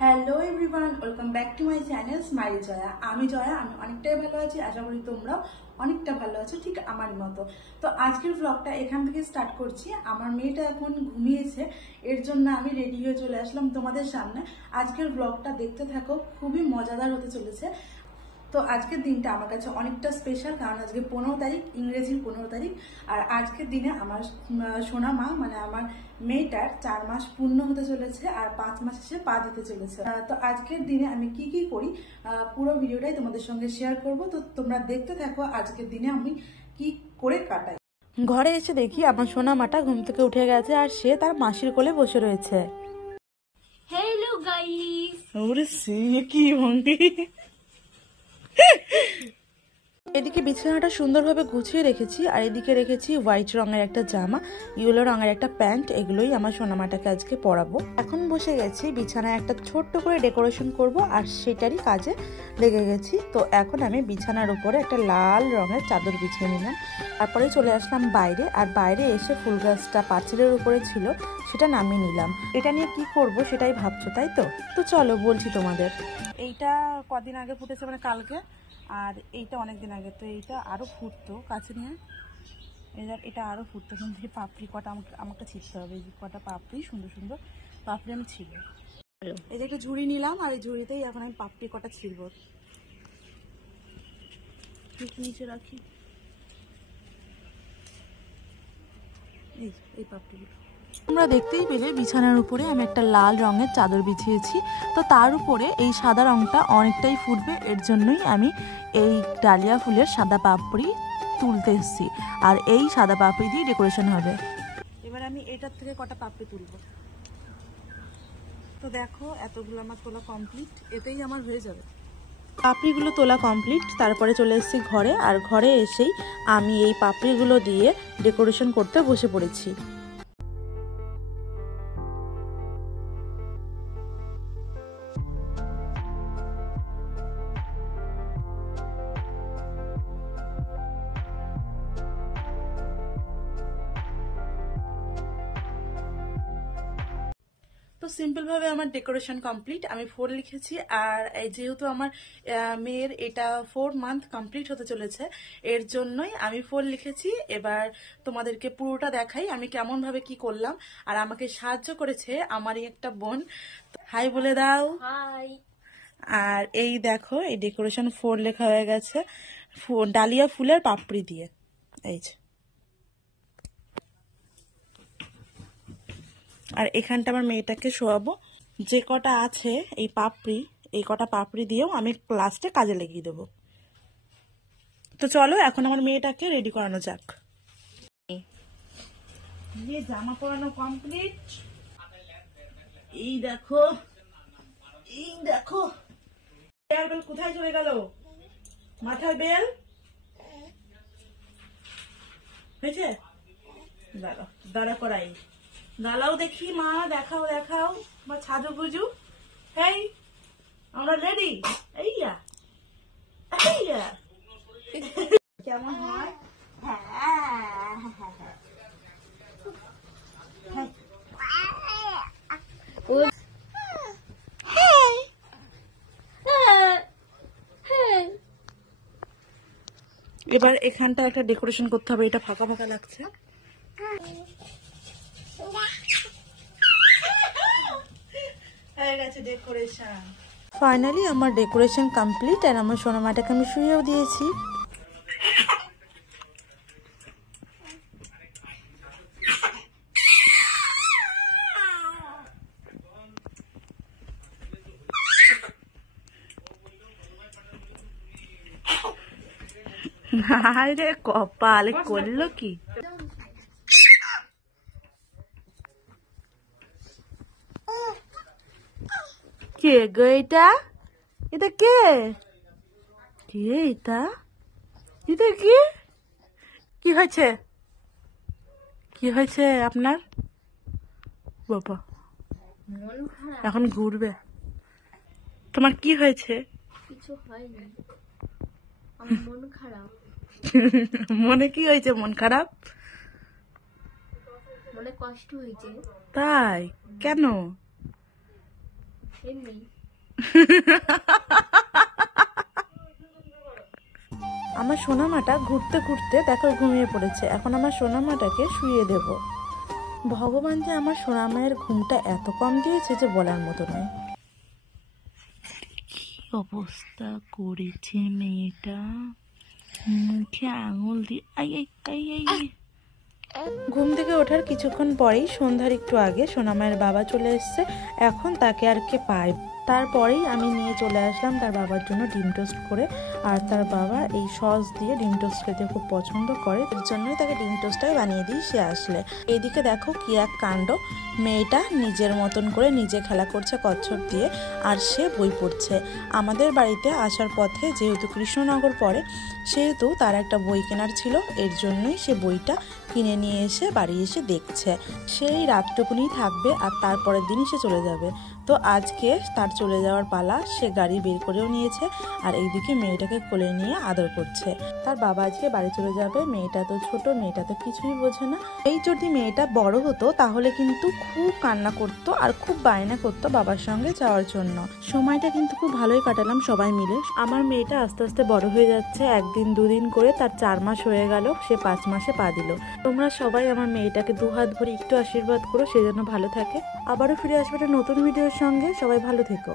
Hello everyone, welcome back to my channel smile Joya. আমি জয়া, আমি অনেকটাই ভালো আছি। আশা করি তোমরাও অনেকটা ভালো আছো, ঠিক আমার মতো। তো আজকের ব্লগটা এখান থেকে স্টার্ট করছি। আমার মেয়েটা এখন ঘুমিয়েছে, এর জন্য আমি রেডি হয়ে চলে আসলাম তোমাদের সামনে। আজকের ব্লগটা দেখতে থাকো, খুবই মজাদার হতে চলেছে। তো আজকের দিনটা আমার কাছে অনেকটা স্পেশাল, কারণ আজকে 15 তারিখ, ইংরেজির 15 তারিখ। আর আজকের দিনে আমার সোনা মা মানে আমার মেয়েটার 4 মাস পূর্ণ হতে চলেছে, আর 5 মাস এসে পা দিতে চলেছে। তো আজকের দিনে আমি কি কি করি পুরো ভিডিওটাই তোমাদের সঙ্গে শেয়ার করব। তো তোমরা দেখতে থাকো আজকের দিনে আমি কি করে কাটাই। ঘরে এসে দেখি আমার সোনা মাটা ঘুম থেকে উঠে গেছে, আর সে তার মাসির কোলে বসে রয়েছে। হ্যালো গাইস, ওরে সে কি ভঙ্গি! এদিকে বিছানাটা সুন্দরভাবে গুছিয়ে রেখেছি, আর এদিকে রেখেছি হোয়াইট রঙের একটা জামা, ইয়েলো রঙের একটা প্যান্ট। এগুলোই আমার সোনামাটাকে আজকে পরাবো। এখন বসে গেছি বিছানায় একটা ছোট্ট করে ডেকোরেশন করব, আর সেটারই কাজে লেগে গেছি। তো এখন আমি বিছানার উপরে একটা লাল রঙের চাদর বিছিয়ে নিলাম, তারপরে চলে আসলাম বাইরে। আর বাইরে এসে ফুল গাছটা পাঁচিলের উপরে ছিল, সেটা নামিয়ে নিলাম। এটা নিয়ে কি করব সেটাই ভাবছো, তাই তো? তো চলো বলছি তোমাদের। এইটা কদিন আগে ফুটেছে, মানে কালকে। আর এইটা অনেক দিন আগে, তো এইটা আরো ফুটতো। কাছে নিয়ে এটা আরো ফুটতো, কিন্তু এই পাপড়ি কটা আমাকে ছিঁড়তে হবে। এই কটা পাপড়ি, সুন্দর সুন্দর পাপড়ি আমি ছিঁড়ব। এই যে একটা ঝুড়ি নিলাম, আর এই ঝুড়িতেই এখন আমি পাপড়ি কটা ছিঁড়ব। নিচে রাখি এই পাপড়িগুলো। তোমরা দেখতেই পেলে বিছানার উপরে আমি একটা লাল রঙের চাদর বিছিয়েছি। তো তার উপরে এই সাদা রঙটা অনেকটাই ফুটবে, এর জন্যই আমি এই ডালিয়া ফুলের সাদা পাপড়ি তুলতে এসেছি। আর এই সাদা পাপড়ি দিয়ে ডেকোরেশন হবে। এবার আমি এটার থেকে কটা পাপড়ি তুলব। তো দেখো এতগুলো আমার তোলা কমপ্লিট, এতেই আমার হয়ে যাবে। পাপড়িগুলো তোলা কমপ্লিট, তারপরে চলে এসেছি ঘরে। আর ঘরে এসেই আমি এই পাপড়িগুলো দিয়ে ডেকোরেশন করতে বসে পড়েছি। তো সিম্পল ভাবে আমার ডেকোরেশন কমপ্লিট। আমি 4 লিখেছি, আর যেহেতু আমার মেয়ের এটা 4 মান্থ কমপ্লিট হতে চলেছে, এর জন্যই আমি 4 লিখেছি। এবার তোমাদেরকে পুরোটা দেখাই আমি কেমন ভাবে কি করলাম। আর আমাকে সাহায্য করেছে আমারই একটা বোন। হাই বলে দাও। হাই। আর এই দেখো, এই ডেকোরেশন 4 লেখা হয়ে গেছে ডালিয়া ফুলের পাপড়ি দিয়ে। এই যে, আর এখানটা আমার মেয়েটাকে শোয়াবো। যে কটা আছে এই পাপড়ি, এই কটা পাপড়ি দিয়েও আমি লাস্টে কাজে লেগে দেবো। তো চলো এখন আমার মেয়েটাকে রেডি করানো যাক। জামা পরানো কমপ্লিট। এই দেখো, এই দেখো, বেল কোথায় চলে গেল? মাথায় বেল হয়েছে? দাঁড়াও, দাঁড়া করাই। দাঁড়াও দেখি মা, দেখাও দেখাও বা ছাজু গুজু। হেই, আমরা রেডি। এইয়া এইয়া কেমন হয়? এবার এখানটা একটা ডেকোরেশন করতে হবে, এটা ফাঁকা ফাঁকা লাগছে। হয়ে গেছে ডেকোরেশন। ফাইনালি আমার ডেকোরেশন কমপ্লিট, আর আমার সোনামাটাকে আমি শুয়েও দিয়েছি। আরে কপাল করলো কি! কে গো এটা? এটা কে? কে এটা? এটা কি? কি হয়েছে? কি হয়েছে আপনার? বাবা এখন ঘুরবে। তোমার কি হয়েছে? কিছু হয়নি, আমার মন খারাপ। মনে কি হয়েছে? মন খারাপ? মনে কষ্ট হয়েছে। তাই? কেন? এমনি আমার সোনামাটা ঘুরতে ঘুরতে দেখো ঘুমিয়ে পড়েছে। এখন আমার সোনামাটাকে শুইয়ে দেব। ভগবান যে আমার সোনামায়ের ঘুমটা এত কম দিয়েছে যে বলার মতো নয়। কি অবস্থা করেছে মেয়েটা, মুখে আঙুল দিয়ে I I I I I. ঘুম থেকে ওঠার কিছুক্ষণ পরেই সন্ধ্যার একটু আগে সোনামায়ের বাবা চলে এসছে। এখন তাকে আর কে পায়। তারপরেই আমি নিয়ে চলে আসলাম তার বাবার জন্য ডিম টোস্ট করে। আর তার বাবা এই সস দিয়ে ডিম টোস্ট খেতে খুব পছন্দ করে, এর জন্যই তাকে ডিম টোস্টটাই বানিয়ে দিই সে আসলে। এদিকে দেখো কি এক কাণ্ড, মেয়েটা নিজের মতন করে নিজে খেলা করছে কচ্ছপ দিয়ে, আর সে বই পড়ছে। আমাদের বাড়িতে আসার পথে যেহেতু কৃষ্ণনগর পড়ে, সেহেতু তার একটা বই কেনার ছিল, এর জন্যই সে বইটা কিনে নিয়ে এসে বাড়ি এসে দেখছে। সেই রাতটুকুনি থাকবে আর তারপরের দিনই সে চলে যাবে। তো আজকে তার চলে যাওয়ার পালা, সে গাড়ি বের করেও নিয়েছে আর এইদিকে মেয়েটাকে কোলে নিয়ে আদর করছে। তার বাবা আজকে বাড়ি চলে যাবে। মেয়েটা তো ছোট, মেয়েটা তো কিছুই বোঝে না। এই যদি মেয়েটা বড় হতো তাহলে কিন্তু খুব কান্না করতো আর খুব বায়না করতো বাবার সঙ্গে যাওয়ার জন্য। সময়টা কিন্তু খুব ভালোই কাটালাম সবাই মিলে। আমার মেয়েটা আস্তে আস্তে বড় হয়ে যাচ্ছে, একদিন দুদিন করে তার 4 মাস হয়ে গেল, সে 5 মাসে পা দিল। তোমরা সবাই আমার মেয়েটাকে 2 হাত ভরে একটু আশীর্বাদ করো, সে যেন ভালো থাকে। আবারও ফিরে আসবে একটা নতুন ভিডিওর সঙ্গে। সবাই ভালো থেকো।